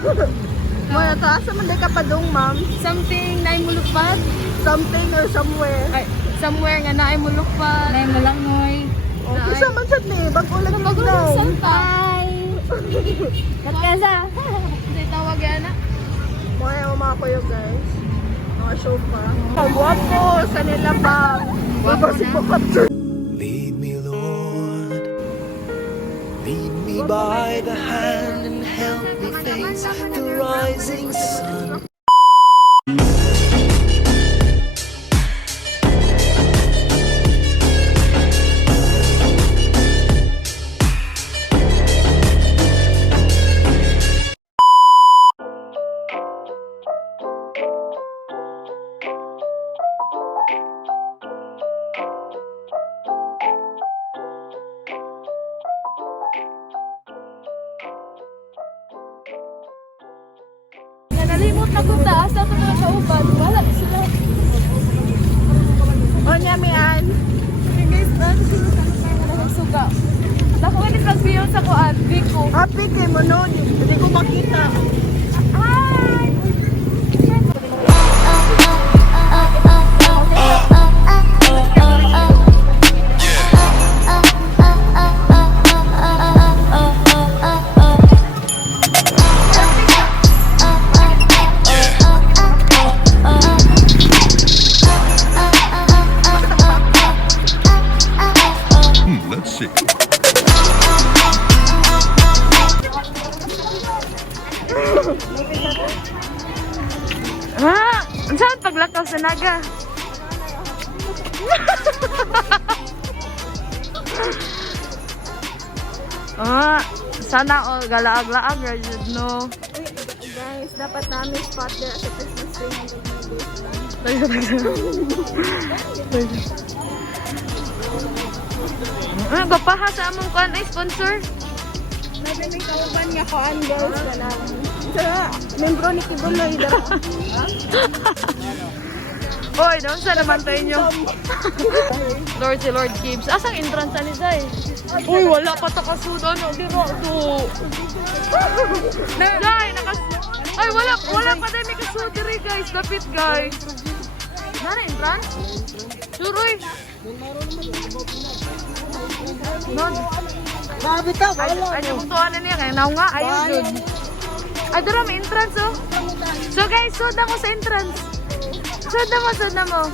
Mo taas man ka pa dong, ma'am. Something na imulukpad. Something or somewhere. Ay, somewhere nga na imulukpad. Na imulangoy. Okay, sa man sad ni bag-ulag ni daw. Hi! Katkasa! Hindi tawag yan na. Mga kuyo guys. Mga show pa. Guwapo sa nila bang. Guwapo si Pocapture. Lead me, Lord. Lead me by the hand and help me face the rising sun. Nalimot na kung taas na ito na kauban. Wala sila. O niya, Mian. Guys, suga. Nakuha ni Pagbiyon sa kuan. Biko. Happy kay mo no. Hindi ko makita. Hi! Let's see. Saan paglakaw sa naga? Sana all galaag-laag rajud no. Guys, dapat namin spot there sa Christmas tree ng Gapaha sa among kuan ay sponsor. Nabi may kauban niya koan guys. Membro ni Kibon na ida. Hoy, doon sa naman tayo nyo. Lord si Lord Gibbs. Asang entrance ani day? Uy, wala pa ta kasud ano diro to. Day, ay wala pa day may kasud diri guys. Dapit guys. Nara entrance? Sure uy. Non. Grabe ka, wala. Ay, kung tuwan na niya kaya naw nga ayun jud. Ay, duro may entrance oh. So guys, sud na ko sa entrance. Sud na mo. Sud na mo.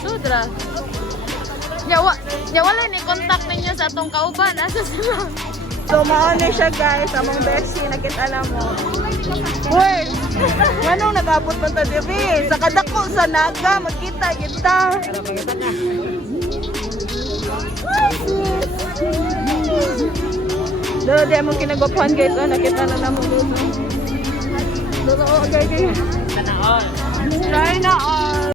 Sudra. Ya wala ni contact ninyo sa atong kauban. Asa sila? So, maone siya guys. Among bestie, nakita na mo. Uy! Anong nag-abot pa ta diri? Sa kadako sa naga, magkita kita. Dito, di mo kinagwapuhan guys. Oh, nakita na mo dito. Dito, okay. Try na all.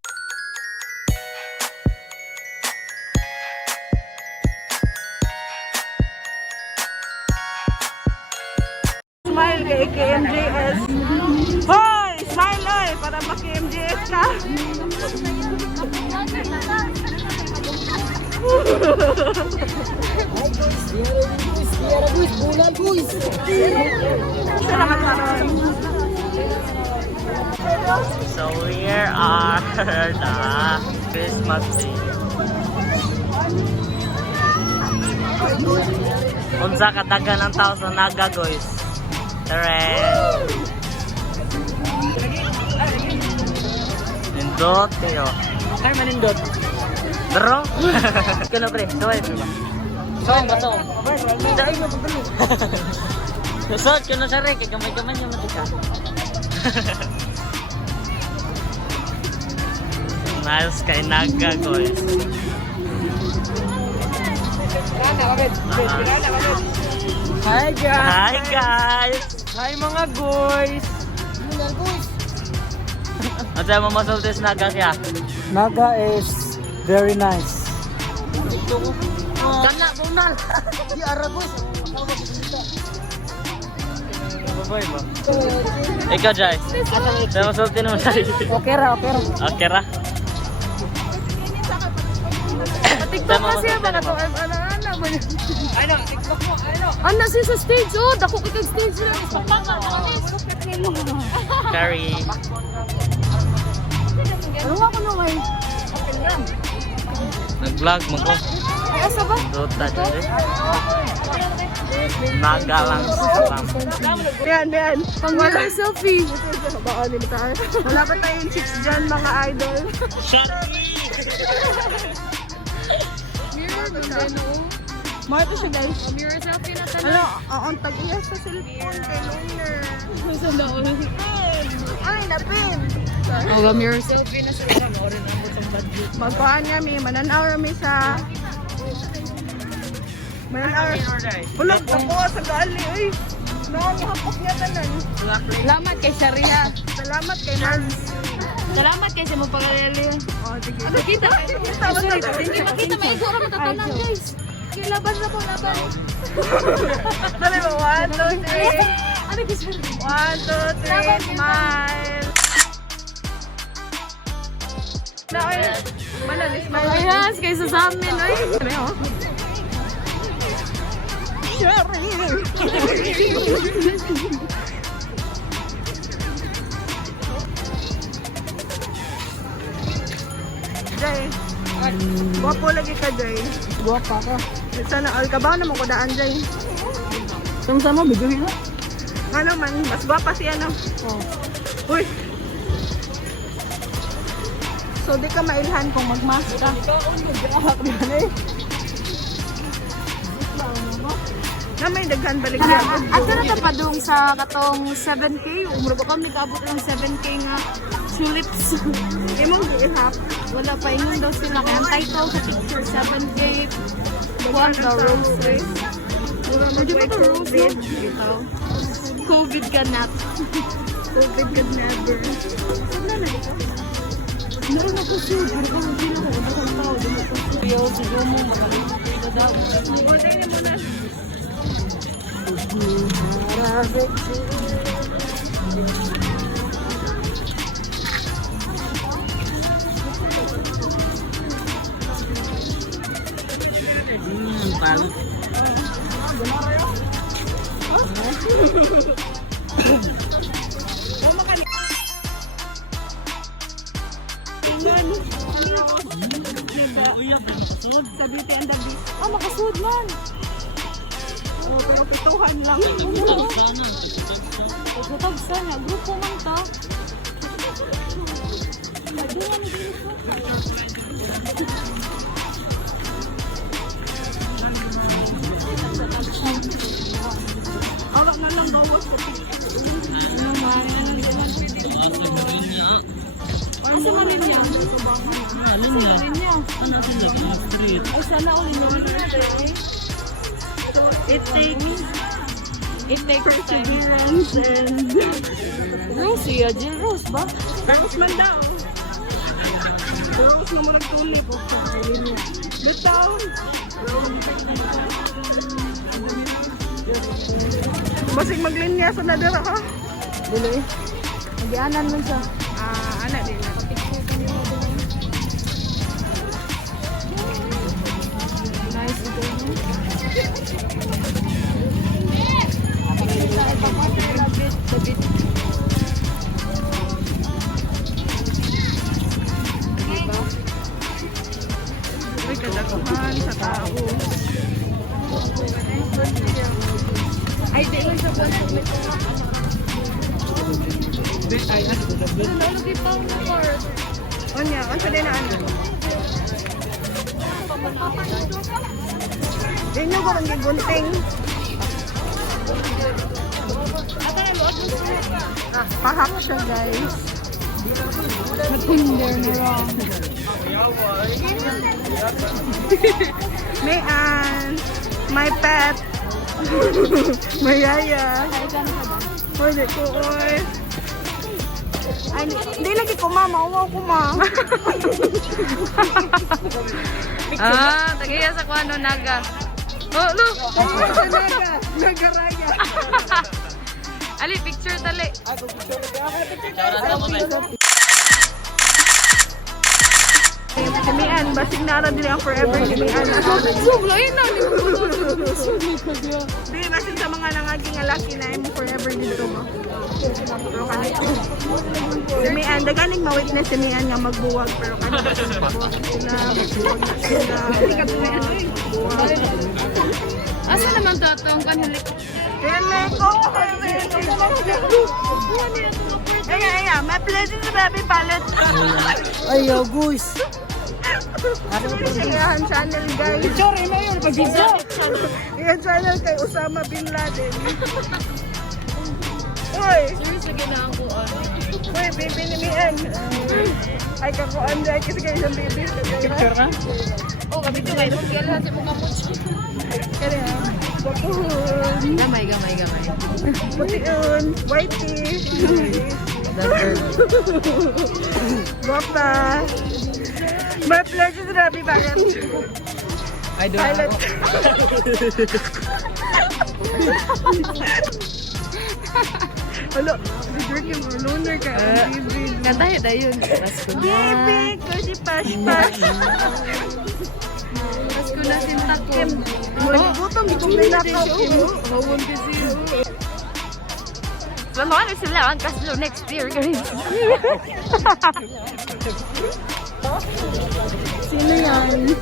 Smile kay KMJS. Hoy! Smile oy! Para maki-MJS ka. So we are the Christmas tree. Unsa kadagan ang tao sa naga guys. Taren. Nindot kayo. Kaya manindot. Bro? Kano pre? Saway pre ba? Saway ba to? Susot kano sa re kay kamay-kamay niya matika. Nice kay naga guys. Hi guys! Hi guys. Hi mga guys! Ano sa'yo mamasulti sa naga kaya? Naga is very nice. Kana, bunal! Di aragos. Babay ba? Ikaw, Jai. Sa'yo masulti naman tayo. Okay ra, okay ra. Okay ra. Pati TikTok kasi ba na to? Ano ba niya? Ano, TikTok mo, ano? Ano siya sa stage, oh. Dako ka stage lang. Carrie. Ano ako na, way? Nag-vlog mo ko. Ay, asa ba? Dota dyan. Naga lang. Yan. Wala selfie. Wala pa tayong chicks dyan, mga idol. Mirror, ganda, Mga ito siya, guys. Mirror selfie na tayo. Ano, ang tag-iya sa cellphone kay Lunar. Ay, napin! Oh, mirror selfie na sila. Magkuhan kami, mananaw kami sa... Mananaw. Bulag ako sa gali, uy. Nakangihapok niya tanan. Salamat kay Sharia. Salamat kay Marz. Salamat kay sa mo pag-alili. Oh, sige. Ano kita? Sorry, Hindi makita, may igura matatanan, guys. Kaya laban na po, laban. Dali mo, 1, 2, 3. Ano guys? 1, 2, 3, smile. Na, ay. Manalis, manalis. Ayas, kaysa sa amin, ay. Ano yun? Jay, guwapo lagi ka, Jay. Guwapa ka. Sana, alkabaw naman ko daan, Jay. Sama-sama, biduhin na. Ano man, mas guwapa siya, no? Oh. Uy! So, di ka mailhan kung mag-mask ka. Na may daghan balik yan. Ato na tapadong sa katong 7K. Umuro ba kami kaabot ng 7K nga tulips. Imong giihap. Wala pa ingon daw sila. Kaya ang title sa picture 7K. One the roses. Pwede ba ito roses? COVID ka not. COVID ka never. Meron ako siya. Pero kung hindi na ako, bakang tao. Yo, si Jomo, makalimutan daw. Buti niyo muna. Palo. Sabiti ang dabi. Ah, makasuod man. Oh, pero pituhan lang. Pagkatagsan niya, grupo man ta. Awak na lang bawas ko. Ano man, Asa marin niya? Asa marin niya? Ay, sana ulit niya. So, it takes It takes time. perseverance and... Rose, siya, Jill Rose ba? Rose man daw. Rose naman nagtulip. Bitaw. Basig maglinya sa nadira ka. Dili. Nagyanan man siya. Ana din. Nice ito niya. Uy, kadaghan sa tao. Ay, di man siya buwan. Ano kita ang part? Onya, ang sa din na ano? Inyo ko lang gunting. Pahak siya, guys. Matinder na wrong. May my pet. May yaya. Pwede ko, oy. Ay, hindi lagi ko, mama. Uwaw ko, ma. Tagaya sa kuano naga. Oh, look! Nagaraya. Ali, picture tali. Si Mian, basig nara din ang forever ni Mian. Di, basig sa mga nangaging alaki na yung forever dito mo. Pero kanito. Si Mian, daganig ma-witness si Mian nga magbuwag. Pero kanito sila magbuwag na sila. Asa naman to ang kanili? Kele ko! Ay, may pleasure sa baby palette. Ayaw, guys. Sigahan channel, guys. Sorry, na yun. Pag-video. Yan channel kay Osama Bin Laden. Uy! Seriously, ginaangkuan. Uy, baby ni Mian. Ay, kakuan dahil kasi kayo isang baby. Picture na? Oh, kabito kayo. Kaya lahat yung mga mutsi. Kaya, bakuhon. Gamay. Putiun. Whitey. Guapa. My pleasure to Rabi Bagat. I don't Pilot. Halo, si Jerky mo, loner ka. Baby. Kantayo na yun. Pasko na. Baby, kasi pash-pash. Pasko na sinta ko. Gutom, di kong nilakaw. Hawon kasi yun. Ano sila ang kaslo next year guys. Sino yan?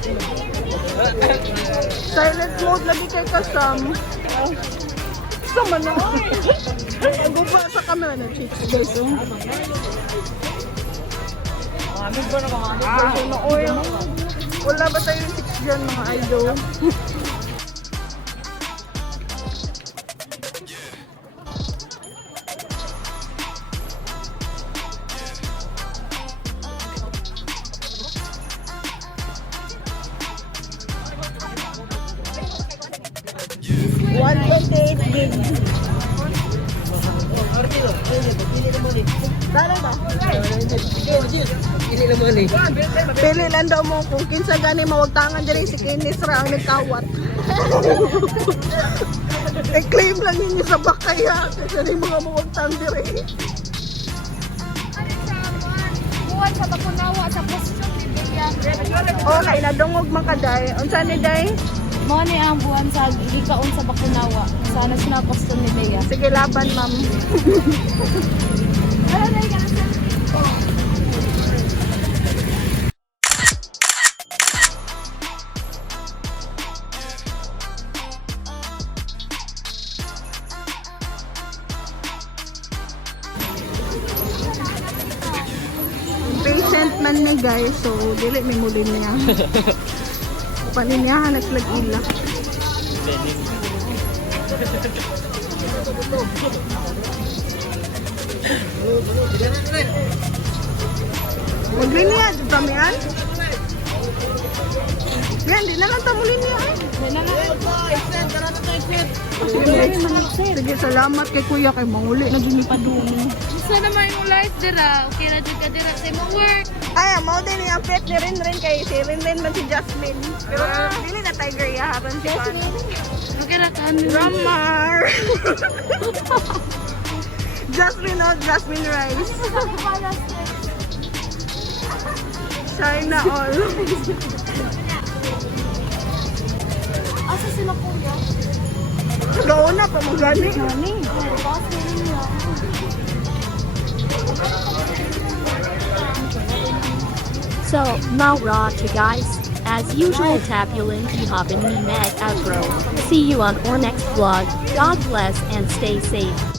Silent mode lagi kay Kasam. Sama na. Guba sa camera na chicks guys. Wala ba tayong chicks dyan mga idol? Pili lang daw mo kung kinsa gani mawagtangan diri si Kinis ra ang nagkawat. I-claim lang ninyo sa bakaya kasi rin mga mawagtang diri. Buwan sa Bakunawa sa posisyon ni Bea. Okay, nadungog man ka day. Unsa ni day? Mo ni ang buwan sa gikaon sa Bakunawa. Sa national posisyon ni Bea. Sige laban ma'am. Ano na ka na? Patient man ni guys, so dili may muli niya. Paninyahan at lagila. Maglinya, di ba miyan? Yan, di na lang tamulin niya. Sige, salamat kay kuya kay manguli na ginipadung. Gusto naman yung life dira. Okay na dyan ka dira sa imong work. Ay, mau din yung pet ni Rin kay si Rin man si Jasmine. Pero dili na tiger ya habang si Juan. Okay na ka. Ramar! Jasmine not Jasmine Rice. China all. Asa sila kuya? Gauna pa mo gani. So, Maurata guys. As usual, tap your link you have in me Meg Agro. See you on our next vlog. God bless and stay safe.